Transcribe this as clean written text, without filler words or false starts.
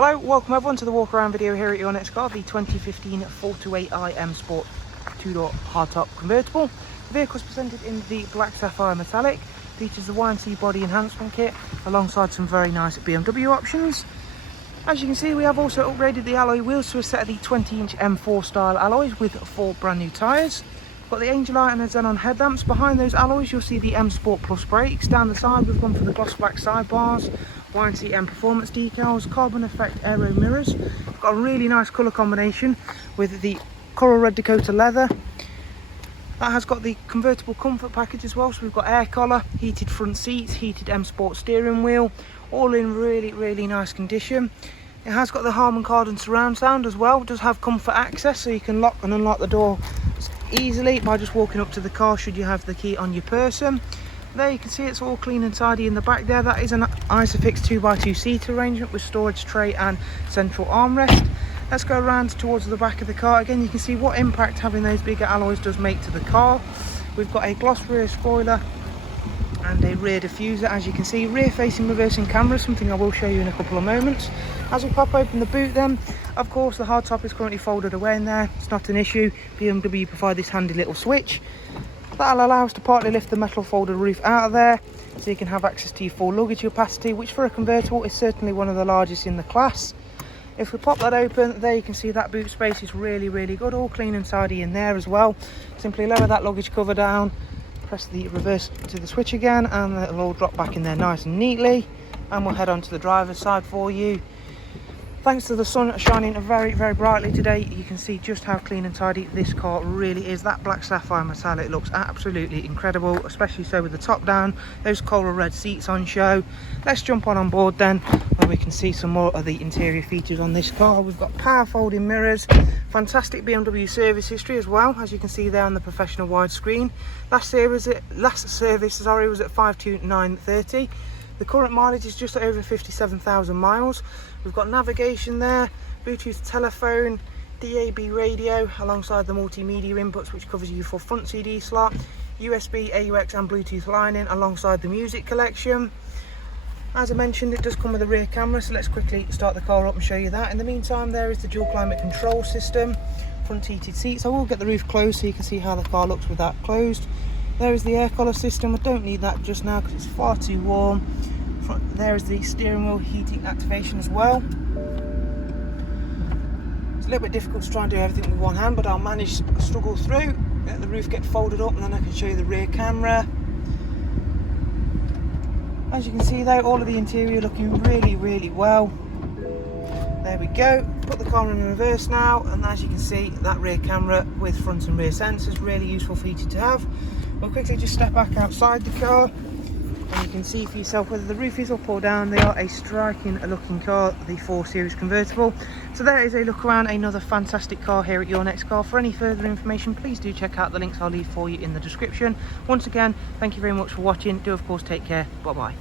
Hello, welcome everyone to the walk around video here at your next car, the 2015 428i M Sport 2-door hardtop convertible. The vehicle is presented in the black sapphire metallic, features the Y&C body enhancement kit alongside some very nice BMW options. As you can see, we have also upgraded the alloy wheels to a set of the 20-inch M4 style alloys with 4 brand new tyres. Got the Angel Light and the Xenon headlamps. Behind those alloys you'll see the M Sport Plus brakes. Down the side we've gone for the gloss black sidebars, Y&C M Performance decals, carbon effect aero mirrors. Got a really nice colour combination with the coral red Dakota leather. That has got the convertible comfort package as well, so we've got air collar, heated front seats, heated M Sport steering wheel, all in really nice condition. It has got the Harman Kardon surround sound as well. It does have comfort access, so you can lock and unlock the door easily by just walking up to the car should you have the key on your person. There you can see it's all clean and tidy in the back there. That is an Isofix 2x2 seat arrangement with storage tray and central armrest. Let's go around towards the back of the car. Again, you can see what impact having those bigger alloys does make to the car. We've got a gloss rear spoiler and a rear diffuser. As you can see, rear facing reversing camera, something I will show you in a couple of moments. As we pop open the boot then, of course the hardtop is currently folded away in there. It's not an issue. BMW provide this handy little switch. That'll allow us to partly lift the metal folded roof out of there so you can have access to your full luggage capacity, which for a convertible is certainly one of the largest in the class. If we pop that open, there you can see that boot space is really good, all clean and tidy in there as well. Simply lower that luggage cover down, press the reverse to the switch again, and it'll all drop back in there nice and neatly. And we'll head on to the driver's side for you. Thanks to the sun shining very brightly today, you can see just how clean and tidy this car really is. That black sapphire metallic looks absolutely incredible, especially so with the top down, those coral red seats on show. Let's jump on board then, where we can see some more of the interior features on this car. We've got power folding mirrors, fantastic BMW service history as well, as you can see there on the professional widescreen. Last service was at 52930. The current mileage is just over 57,000 miles. We've got navigation there, Bluetooth telephone, DAB radio alongside the multimedia inputs, which covers you for front CD slot, USB, AUX and Bluetooth line-in alongside the music collection. As I mentioned, it does come with a rear camera, so let's quickly start the car up and show you that. In the meantime, there is the dual climate control system, front heated seats. I will get the roof closed so you can see how the car looks with that closed. There is the air collar system. I don't need that just now because it's far too warm. There is the steering wheel heating activation as well. It's a little bit difficult to try and do everything with one hand, but I'll manage to struggle through. Let the roof get folded up and then I can show you the rear camera. As you can see there, all of the interior looking really well. There we go. Put the car in reverse now, and as you can see, that rear camera with front and rear sensors, really useful feature to have. We'll quickly just step back outside the car and you can see for yourself whether the roof is up or down. They are a striking looking car, the 4 Series convertible. So there is a look around another fantastic car here at Your Next Car. For any further information, please do check out the links I'll leave for you in the description. Once again, thank you very much for watching. Do of course take care. Bye bye.